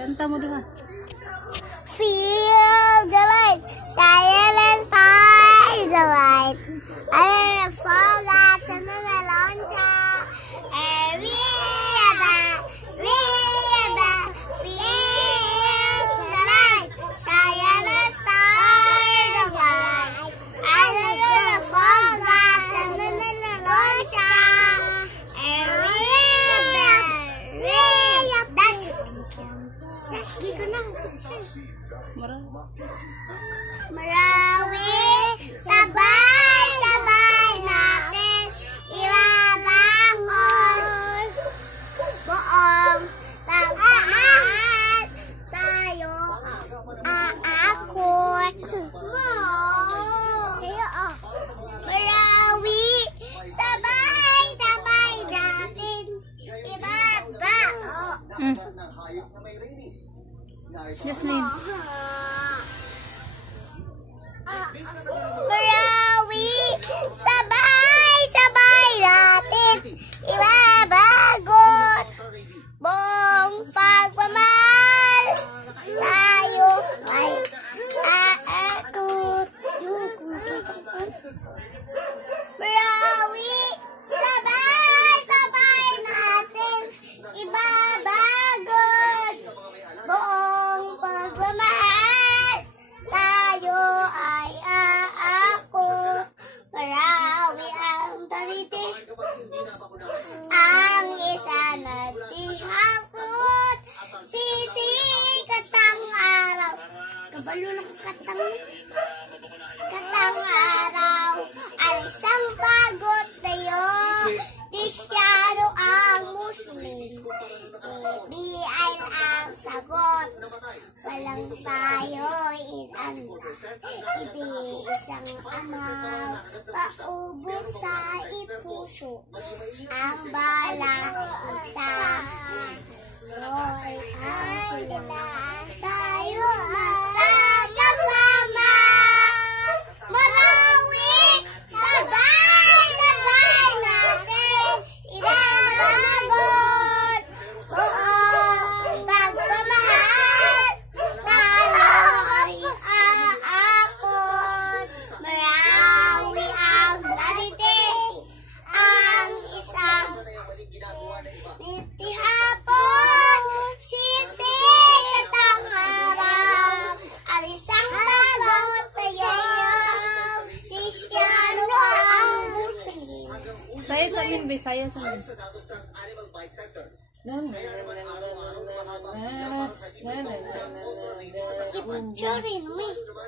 Kanta mo doon. Feel the light, silent stars the light. I forgot to meloncha. Feel the light, silent stars the light. I forgot to meloncha. Marawi, sabay-sabay natin ibabangon buong pagmamahal tayo aakot. Marawi, sabay-sabay natin ibabangon. Jasmine. Marawi, sabay-sabay natin ibabagon buong pagmamahal tayo ay aakot. Marawi, sabay-sabay natin ibabagon buong pagmamahal tayo ay aakot. Marawi ang tariti, ang isa nagtihakot. Sisikat ang araw, kabalo ng katang araw. Alisang pagod tayo, Kristiyano ang Muslim. BBI ang sagot, walang tayo ibig-isang amaw, paubos sa ipuso, ang bala isa, Roy ang sila, tayo sama-sama. Marawi, sabay-sabay natin ibabagon buong pagmamahal tayo ay aakot. Marawi ang darating, ang isang nitihapon. Sisikat ang araw, alisang pagod tayo, Kristiyano ang Muslim. Saya sa amin, Bisaya sa amin. Ipag-jury naman.